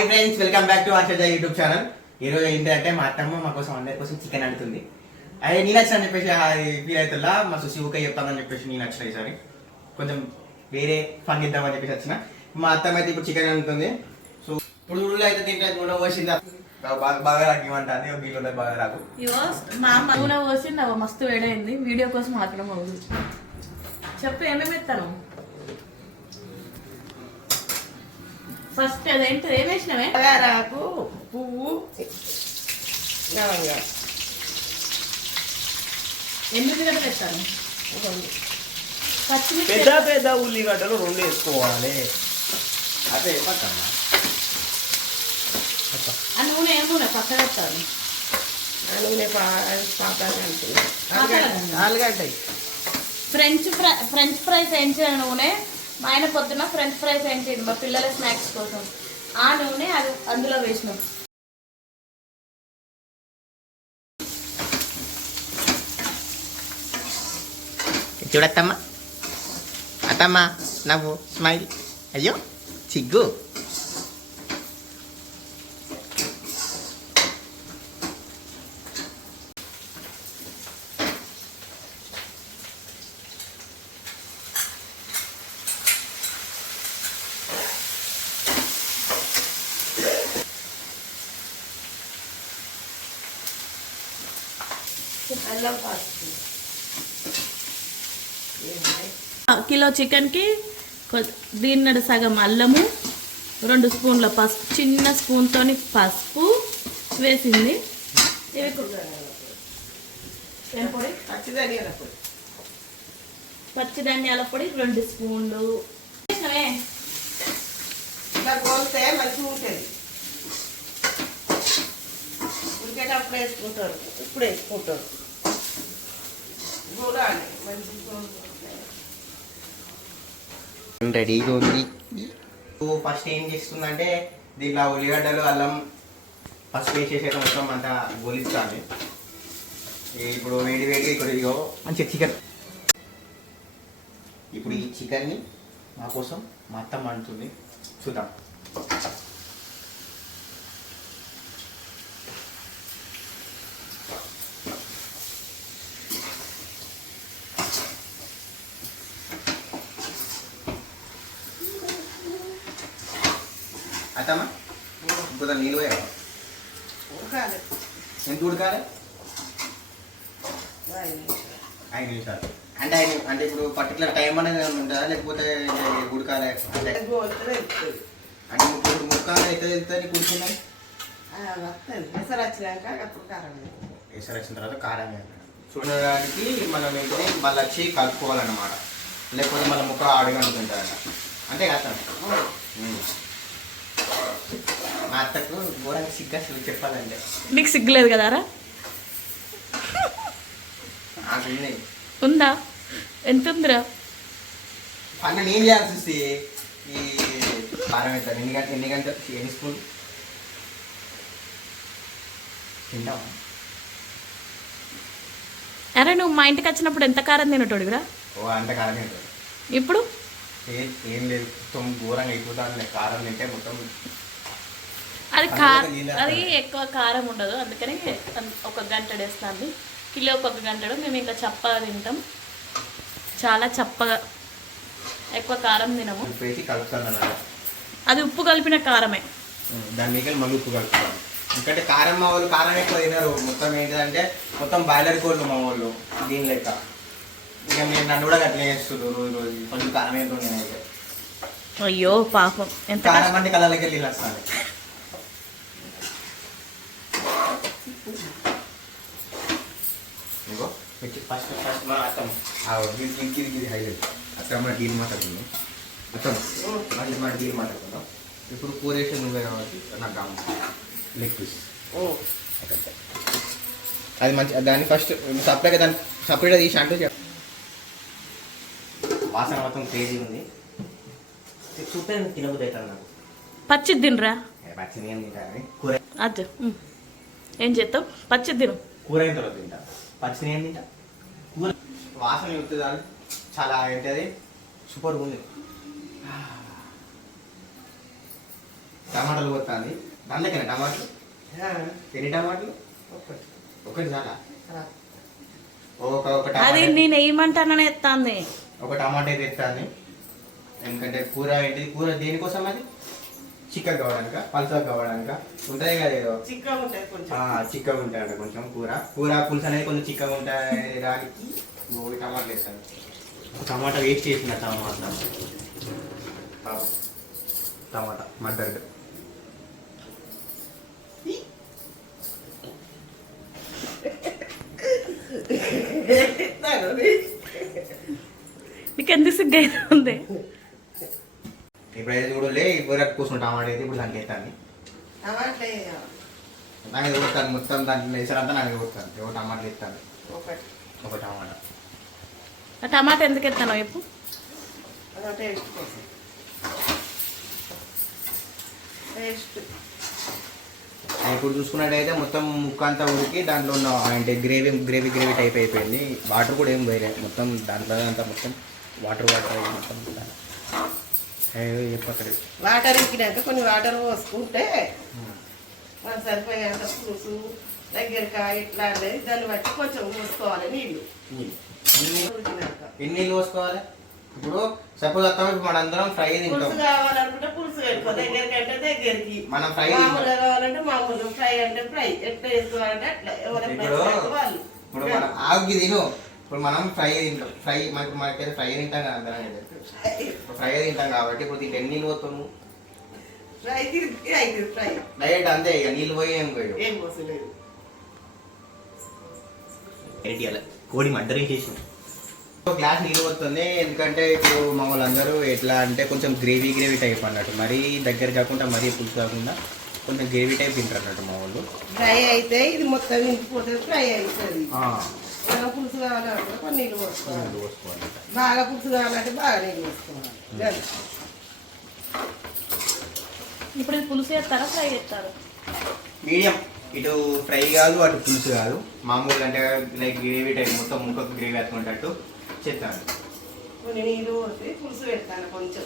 Hi friends welcome back to Acharya YouTube channel ఈరోజు ఏంటంటే మా అత్తమ్మ మా కోసం అందరి కోసం చికెన్ అడుగుతుంది. అదే నేను అని చెప్పేసి ఫీల్ అవుతుందా? మా సుశి ఊకే చెప్తానని చెప్పేసి నేను వచ్చిన ఈసారి. కొంచెం వేరే ఫన్ ఇద్దామని చెప్పేసి వచ్చిన. మా అత్తమ్మ అయితే ఇప్పుడు చికెన్ అడుగుతుంది. సో ఇప్పుడు ఊళ్ళో అయితే తింటే నూనె పోసిందా? బాగా బాగా రాకిమంటాను బాగా రాకు. మా అమ్మ నూనె పోసి మస్తు వేడైంది. వీడియో కోసం మాత్రం అవుదు చెప్పు ఏమేమి ఎత్తాను? ఫస్ట్ అదేంటి ఏం వేసినవే? రాకు పువ్వు లవంగా. ఎనిమిది గంటలు ఎత్తాను పచ్చిమిర్చి పెద్ద పెద్ద ఉల్లిగడ్డలు రెండు వేసుకోవాలి. అదే పక్కమ్మ ఆ నూనె ఏం నూనె? పక్కన ఆ నూనె పాతగడ్డ. ఆలుగడ్డ ఫ్రెంచ్ ఫ్రై ఫ్రెంచ్ ఫ్రైస్ వేయించిన నూనె? మా ఆయన పొద్దున ఫ్రెంచ్ ఫ్రైస్ వేయించింది మా పిల్లల స్నాక్స్ కోసం. ఆ నూనె అది అందులో వేసినాం. చూడత్తమ్మా. అత్తమ్మా నవ్వు స్మైల్. అయ్యో చిగ్గు. కిలో చికెన్కి దీన్నడు సగం అల్లము రెండు స్పూన్ల పసుపు చిన్న స్పూన్తో పసుపు వేసింది. పచ్చి ధనియాల పొడి. రెండు స్పూన్లు. మంచిగా ఉంటుంది. ఉడికేటప్పుడు వేసుకుంటారు. ఇప్పుడు వేసుకుంటారు. చూడాలి. రెడీగా ఉంది. ఫస్ట్ ఏం చేస్తుందంటే దీంట్లో ఉల్లిగడ్డలు అల్లం ఫస్ట్ వేసేసేట మొత్తం అంతా గోలిస్తాను ఇప్పుడు వేడి వేడి ఇప్పుడు ఇగో మంచి చికెన్. ఇప్పుడు ఈ చికెన్ని మా కోసం మా అత్తమ్మ అంటుంది చూద్దాం. అత్తమ్మ? ఇప్పుడు నీళ్ళు పోయావా ఎంత ఉడకాలి? ఐదు నిమిషాలు. అంటే ఐదు అంటే ఇప్పుడు పర్టికులర్ టైం అనేది ఉంటుందా? లేకపోతే ఉడకాలి? అంటే అంటే ఇప్పుడు ముక్కాలు అయితే వెళ్తుంది కూర్చున్నాయి వచ్చినాక అప్పుడు కారం. వేసరి వచ్చిన తర్వాత కారం. చూడడానికి మనం ఏంటంటే మళ్ళీ వచ్చి కలుపుకోవాలన్నమాట. లేకపోతే మళ్ళీ ముక్క అడగనుకుంటారంట అంతే కదా. మా అత్తకు ఘోరంగా సిగ్గు అసలు చెప్పాలంటే. నీకు సిగ్గులేదు కదారా నాకు ఉంది. ఎంత ఉందిరా? పన్ను నేను చేయాల్సి వస్తే ఈ కారం అవుతారు ఎన్ని గంటలు ఎన్ని గంటలు? ఎన్ని స్పూన్? తింటావా? అరే నువ్వు మా ఇంటికి వచ్చినప్పుడు ఎంత కారం తినటోడుగురా ఓ అంత కారం అవుతుంది ఇప్పుడు? ఏం ఏం లేదు. మొత్తం ఘోరంగా అయిపోతాను కారం తింటే మొత్తం అది కారం అది ఎక్కువ కారం ఉండదు. అందుకని ఒక గంట వేస్తాను కిలోకి ఒక గంటడు మేము ఇంకా చప్పగా తింటాం. చాలా చప్పగా ఎక్కువ కారం తినము. అది ఉప్పు కలిపిన కారమే. దాని మీద మళ్ళీ ఉప్పు కలుపుతాను. ఎందుకంటే కారం మా వాళ్ళు కారం ఎక్కువ తినరు. మొత్తం ఏంటంటే మొత్తం బాయిలర్ కోళ్ళు మా వాళ్ళు దీని లెక్క. ఇక మీరు నన్ను కూడా అట్లా చేస్తున్నారు రోజు రోజు. కొంచెం కారం ఏంటో నేనైతే అయ్యో పాపం. ఎంత కారం. అంటే కళ్ళకి వెళ్ళి వస్తాను ఇగో ఫస్ట్ ఫస్ట్ మా అత్తమ్మ ఆ గిరి గిరి గిరి హైలైట్ అత్తమ్మ డీల్ మాట్లాడుతుంది అత్తమ్మ మన డీల్ మాట్లాడుకుందాం ఇప్పుడు కూర వేసి నువ్వే కాబట్టి నాకు కావాలి లెగ్ పీస్ ఓ, అది మంచి దాన్ని ఫస్ట్ సపరేట్గా దాన్ని సపరేట్గా తీసి అంటూ చెప్ వాసన మొత్తం క్రేజీ ఉంది చూస్తే తినబుద్ధి అవుతుంది నాకు పచ్చి తినరా కానీ కూర అది. ఏం చేస్తావు పచ్చి తిను కూర అయిన తర్వాత తింటా పచ్చిని ఏం తింటా కూర వాసన చూస్తుంది? అది చాలా ఏంటది? సూపర్ ఉంది. టమాటాలు పోతుంది దాంట్లోకేనా టమాటాలు? ఎన్ని టమాటాలు? ఒకటి. ఒకటి చాలా. ఒక ఒక అది నేను వేయమంటానని ఎత్తాంది. ఒక టమాటా అయితే ఎత్తాను ఎందుకంటే కూర ఏంటిది? కూర దేనికోసం అది? చిక్కగా కావడానిక? పలసగా కావడానిక? ఉంటాయి కదా ఏదో? చిక్కగా ఉంటుంది కొంచెం. చిక్కగా ఉంటాయి కొంచెం కూర. కూర పులుసు అనేది కొంచెం చిక్కగా ఉంటాయి దానికి. మూడు టమాటాలు వేస్తాను. టమాటా వేస్ట్ చేసిన టమాటా. టమాటా మద్దరు నీకు ఎందుకు సిగ్గు ఉంది ఇప్పుడైతే చూడలే ఇప్పుడు కూర్చున్న టమాటా అయితే ఇప్పుడు దానికి వేయాలి. నాకు ఇది కొడతాను మొత్తం దాంట్లో వేసారంతా నాకు కొడతాను ఒక టమాటాలు ఒకటి. ఒక టమాటా. టమాటా ఎందుకు ఎత్తాను ఇప్పుడు అదో టేస్ట్ కోసం. టేస్ట్. ఇప్పుడు చూసుకున్నట్టయితే మొత్తం ముక్క అంతా ఉడికి దాంట్లో ఉన్న అంటే గ్రేవీ గ్రేవీ గ్రేవీ టైప్ అయిపోయింది. వాటర్ కూడా ఏం వేరే మొత్తం దాంట్లో అంతా మొత్తం వాటర్ వాటర్ మొత్తం వాటర్ ఎక్కినాక కొన్ని వాటర్ పోసుకుంటే మనకు సరిపోయేంత పులుసు దగ్గరకా ఇట్లా అనేది దాన్ని బట్టి కొంచెం పోసుకోవాలి నీళ్ళు. ఎన్ని నీళ్ళు పోసుకోవాలి? ఇప్పుడు సపోజ్ ఇప్పుడు మనందరం ఫ్రై తింటాం. కావాలనుకుంటే పులుసు పెట్టుకో. దగ్గరికి అంటే దగ్గరికి. మనం ఫ్రై మామూలుగా కావాలంటే మామూలు ఫ్రై అంటే ఫ్రై. ఎట్లా వేసుకోవాలంటే అట్లా. ఎవరు ఇప్పుడు వాళ్ళు. ఇప్పుడు మనం ఆగి తిను. ఇప్పుడు మనం ఫ్రై తింటాం. ఫ్రై మనకి మనకైతే ఫ్రై తింటాం కదా అందరం అయితే. ఇప్పుడు ఫ్రై తింటాం కాబట్టి ఇప్పుడు దీంట్లో ఎన్ని నీళ్ళు పోతాము? ఫ్రై తిరిగి అయితే ఫ్రై. డైరెక్ట్ అంతే ఇక నీళ్ళు పోయి ఏం పోయాడు ఏం పోసలేదు. కోడి మర్డర్ చేసి గ్లాస్ నీళ్ళు పోతుంది. ఎందుకంటే ఇప్పుడు మా వాళ్ళందరూ ఎట్లా అంటే కొంచెం గ్రేవీ గ్రేవీ టైప్ అన్నట్టు. మరీ దగ్గర కాకుండా మరీ పులుసు కాకుండా కొంచెం గ్రేవీ టైప్ తింటారు అన్నట్టు మా వాళ్ళు. ఫ్రై అయితే ఇది మొత్తం ఇంకిపోతుంది ఫ్రై అవుతుంది. మనం పులుసు కావాలంటే కొన్ని నీళ్ళు పోసుకోవాలి. బాగా పులుసు కావాలంటే బాగా నీళ్ళు పోసుకోవాలి. ఇప్పుడు ఇది పులుసు చేస్తారా ఫ్రై చేస్తారు? మీడియం. ఇటు ఫ్రై కాదు అటు పులుసు కాదు. మామూలుగా అంటే లైక్ గ్రేవీ టైప్ మొత్తం ముక్కకు గ్రేవీ వేసుకునేటట్టు చెప్తాను కొన్ని నీళ్ళు పోసి పులుసు పెడతాను కొంచెం.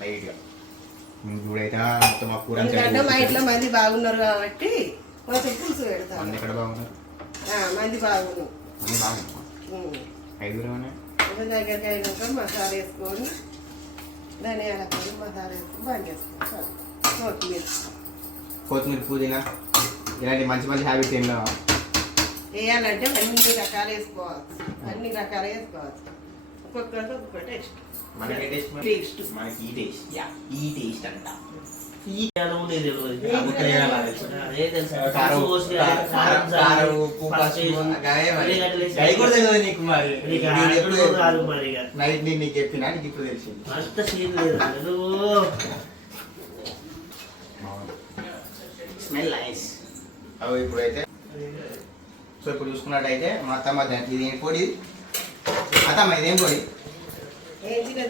లైట్గా. మీకు ఇప్పుడైతే మొత్తం మా కూర ఎందుకంటే మా ఇంట్లో మంది బాగున్నారు కాబట్టి కొంచెం పులుసు పెడతాను. మంది ఎక్కడ బాగున్నారు? ఆ, మంది బాగున్నారు. మంది బాగున్నారు ఉమ్. ఐదుగురు ఉన్నాయి కొంచెం దగ్గరికి అయినాక మసాలా వేసుకొని ధనియాల పొడి మసాలా వేసుకొని బంద్ చేసుకోవాలి కొత్తిమీర. కొత్తిమీర పుదీనా? ఇలాంటి మంచి మంచి హ్యాబిట్స్ ఏం లేవా? వేయాలంటే అన్ని రకాలు వేసుకోవచ్చు అన్ని రకాలు వేసుకోవచ్చు ఒక్కొక్కరికి ఒక్కొక్క టేస్ట్ మనకి టేస్ట్ టేస్ట్ మనకి ఈ టేస్ట్ ఈ టేస్ట్ అంట. నీకు మరి. నైట్ నేను నీకు చెప్పినా నీకు ఇప్పుడు తెలిసింది. అంత సీన్ లేదు. నువ్వు స్మెల్ నైస్. అవి ఇప్పుడైతే సో ఇప్పుడు చూసుకున్నట్టయితే మా అత్తమ్మ ఇది ఏం పొడి? అత్తమ్మ ఇదేం పొడి? ఏంచిన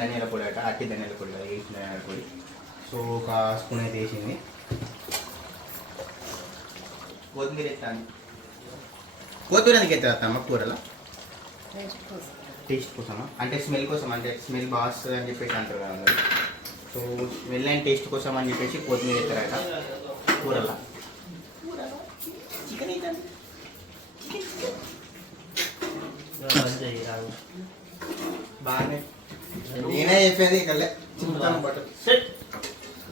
ధనియాల పొడి. అట? అట్టి ధనియాల పొడి ఏంచిన ధనియాల పొడి? సో ఒక స్పూన్ అయితే వేసింది. కొత్తిమీర ఎత్తాను కొత్తిమీర ఎందుకు ఎత్తా అత్తమ్మ కూరలో? టేస్ట్ కోసం. టేస్ట్ కోసమా? అంటే స్మెల్ కోసం అంటే స్మెల్ బాగా వస్తుంది అని చెప్పేసి అంటారు కదా సో స్మెల్ అండ్ టేస్ట్ కోసం అని చెప్పేసి కొత్తిమీర ఎత్తారట కూరలో. చికెన్. బాగానే నేనే చెప్పేది కల్లే చింపుతాను బట్ట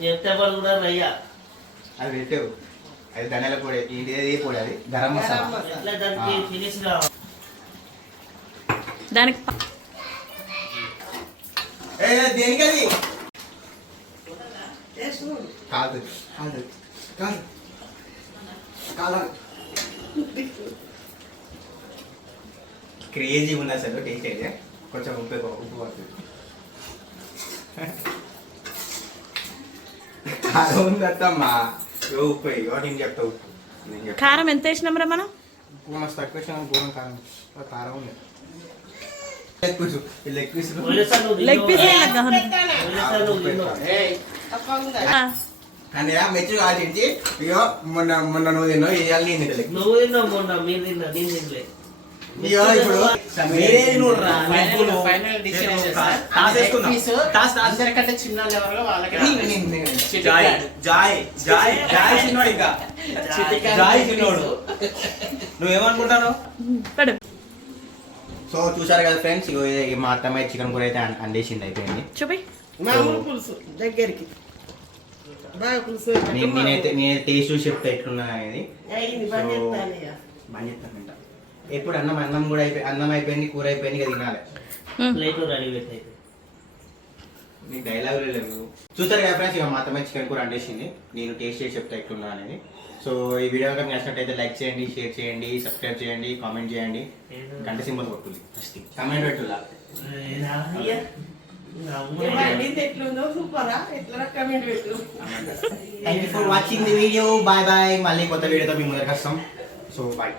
సెట్. ఎంత పని కూడా రయ్యా అది పెట్టావు. అది ధనియాల పొడి ఏంటి ఏ పొడి అది? గరం మసాలా. ఎట్లా దానికి. ఫినిష్ కావాలి? దానికి ప- ఏ, దేనికి అది. కాదు. కాదు. కాదు. కాదు క్రేజీ ఉంది అసలు టేస్ట్ అయితే. కొంచెం ఉప్పు ఉప్పు పడుతుంది. కారం ఉంది అత్తమ్మా ఉప్పు నేను చెప్తా ఉప్పు. నేను చెప్తా కారం ఎంత వేసినాం రా మనం? ఉప్పు మస్తు తక్కువ వేసినా ఘోరం కారం. కారం ఉంది. Leg piece. పీస్? కానీ ఆశించి ఇగో మొన్న మొన్న నువ్వు తిన్నావు ఇవాళ నేను నువ్వు తిన్నావు మొన్న మీరు తిన్నా నేను తినలే. అందరికంటే చిన్న లెవెల్ వాళ్ళకి నేను- నేను- నేను- జాయ్ జాయ్ జాయ్ జాయ్ చిన్నోడు ఇంకా. జాయ్ చిన్నోడు. నువ్వేమనుకుంటాను సో చూసారు కదా ఫ్రెండ్స్ మా అత్తమ్మాయి చికెన్ కూర అయితే అందేసింది అయిపోయింది. చూపి. పులుసు దగ్గరికి. నేనైతే నేను టేస్ట్ చూసి చెప్తే ఎట్లున్నా అనేది బంద్ చెప్తానంట ఎప్పుడు అన్నం అన్నం కూడా అయిపోయి అన్నం అయిపోయింది కూర అయిపోయింది ఇక తినాలి. ప్లేట్ రెడీ పెట్టయితే నీకు డైలాగులు లేవు. చూసారు కదా ఫ్రెండ్స్ ఇక మా అత్తమ్మాయి చికెన్ కూర అండేసింది నేను టేస్ట్ చేసి చెప్తే ఎట్లున్నా అనేది. సో ఈ వీడియో కనుక నచ్చినట్టయితే లైక్ చేయండి షేర్ చేయండి సబ్స్క్రైబ్ చేయండి కామెంట్ చేయండి. గంట సింబల్ కొట్టుది first. Comment పెట్టులా. Thank you for watching the video bye bye మళ్ళీ కొత్త వీడియోతో మీ ముందరికి వస్తాం. సో బాయ్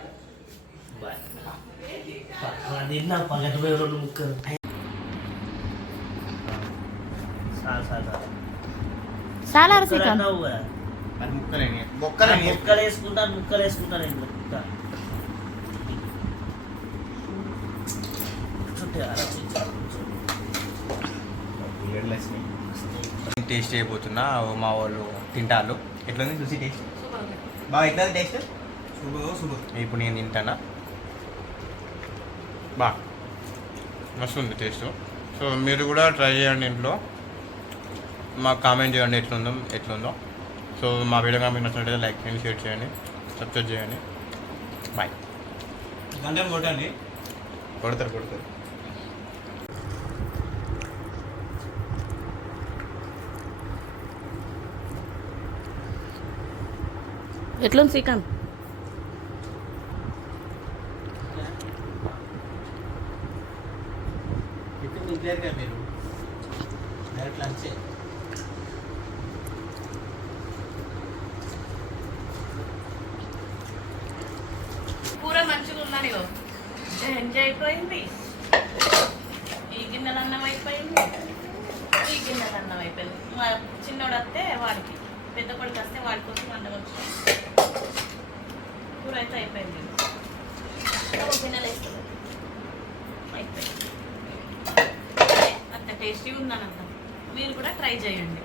నిన్న పగటి పోయి రెండు ముక్కలు చాలా ముక్కలు ముక్కలు వేసుకుంటాను వేసుకుంటాను ముక్క టేస్ట్ చేయబోతున్నా మా వాళ్ళు తింటారు ఎట్లుంది చూసి టేస్ట్ బాగా ఎట్లా టేస్ట్ ఇప్పుడు నేను తింటానా మస్తు ఉంది టేస్ట్. సో మీరు కూడా ట్రై చేయండి ఇంట్లో. మాకు కామెంట్ చేయండి ఎట్లుందో ఎట్లుందో. సో మా వీడియో మీకు నచ్చినట్లయితే లైక్ చేయండి షేర్ చేయండి సబ్స్క్రైబ్ చేయండి. బాయ్ గంటలు కొట్టండి. కొడతారు కొడతారు. ఎట్లుంది శ్రీకాంత్? మీరు డైరెక్ట్ లంచే కూర మంచిగా ఉందని ఎంజాయ్ అయిపోయింది? ఈ గిన్నెల అన్నం అయిపోయింది? ఈ గిన్నెల అన్నం అయిపోయింది. మా చిన్నోడు వస్తే వాడికి పెద్ద కొడుకు వస్తే వాడి కోసం అన్నం వచ్చి కూర అయితే అయిపోయింది. గిన్నెలు వేస్తుంది అయిపోయింది. టేస్టీ ఉందని మీరు కూడా ట్రై చేయండి.